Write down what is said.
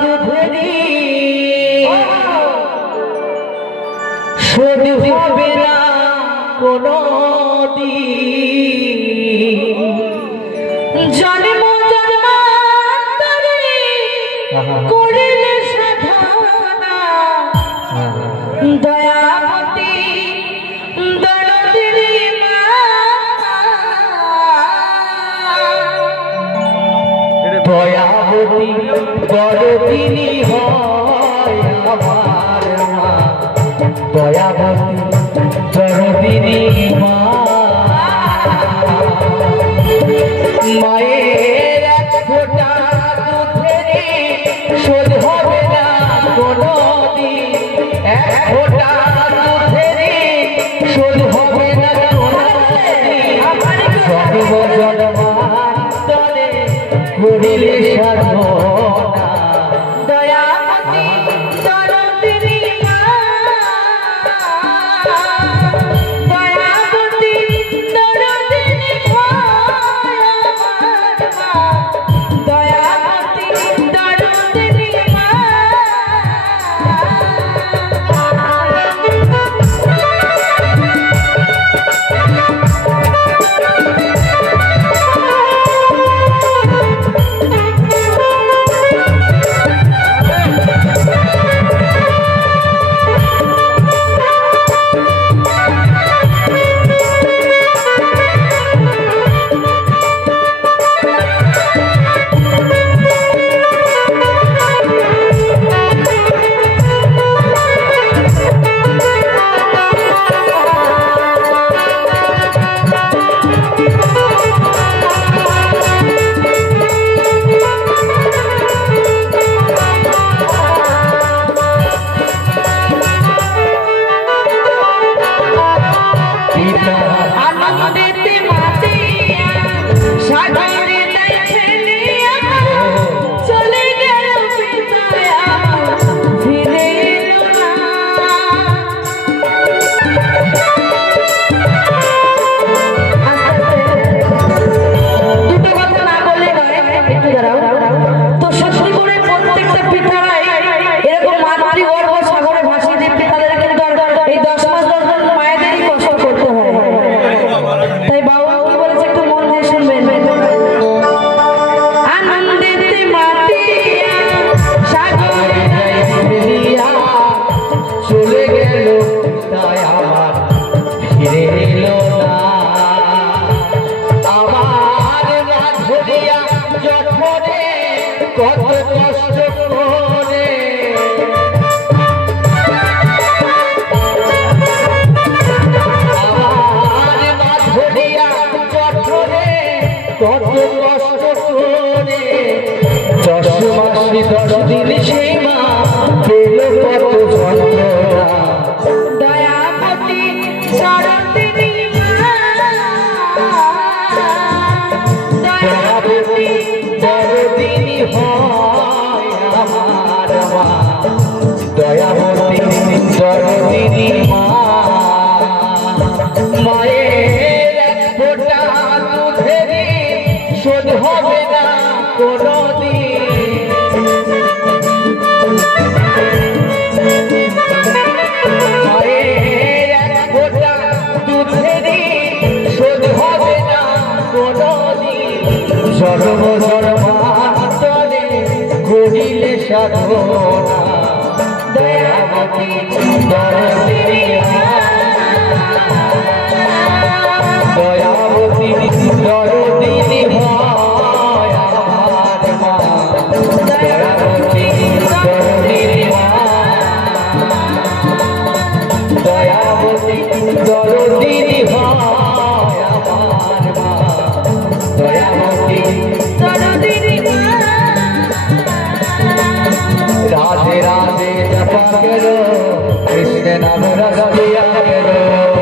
দুধেরি শোধ হবে না কোনো দিন জন্ম জন্মান্তরে করিলে সাধনা দয়াবতী দরদিনী মা দয়াবতী দরদিনী হয় আমার মা দয়াবতী দরদিনী মা মায়ের এক ফোঁটা দুধেরি শোধ হবে না কোনো দিন এক ফোঁটা দুধেরি শোধ হবে না কোনো দিন জন্ম জন্মান্তরে করিলে সাধনা দয়াবতী দরদিনী মা দয়াবতী দরদিনী দয়াবতী দরদিনী মা কত কষ্ট করে আমার মাধুরিয়া কঠোরে কত কষ্ট করে 10 মাসে 10 দিন সেই মা পেল কত যন্ত্রণা দয়াবতী দরদিনী মা দয়াবতী দরদিনী হয় আমার মা দয়াবতী দরদিনী মা মায়ের এক ফোঁটা দুধেরি শোধ হবে না কোনো দিন মায়ের এক ফোঁটা দুধেরি শোধ হবে না কোনো দিন জন্ম জন্মান্তরে করিলে সাধনা দয়াবতী দরদিনী মা দয়াবতী দরদিনী হয় আমার মা দয়াবতী দরদিনী মা দয়াবতী দরদিনী হয় আমার মা দয়াবতী দরদিনী মা রাধে রাধে জপ করো কৃষ্ণ নাম রস দিয়া করো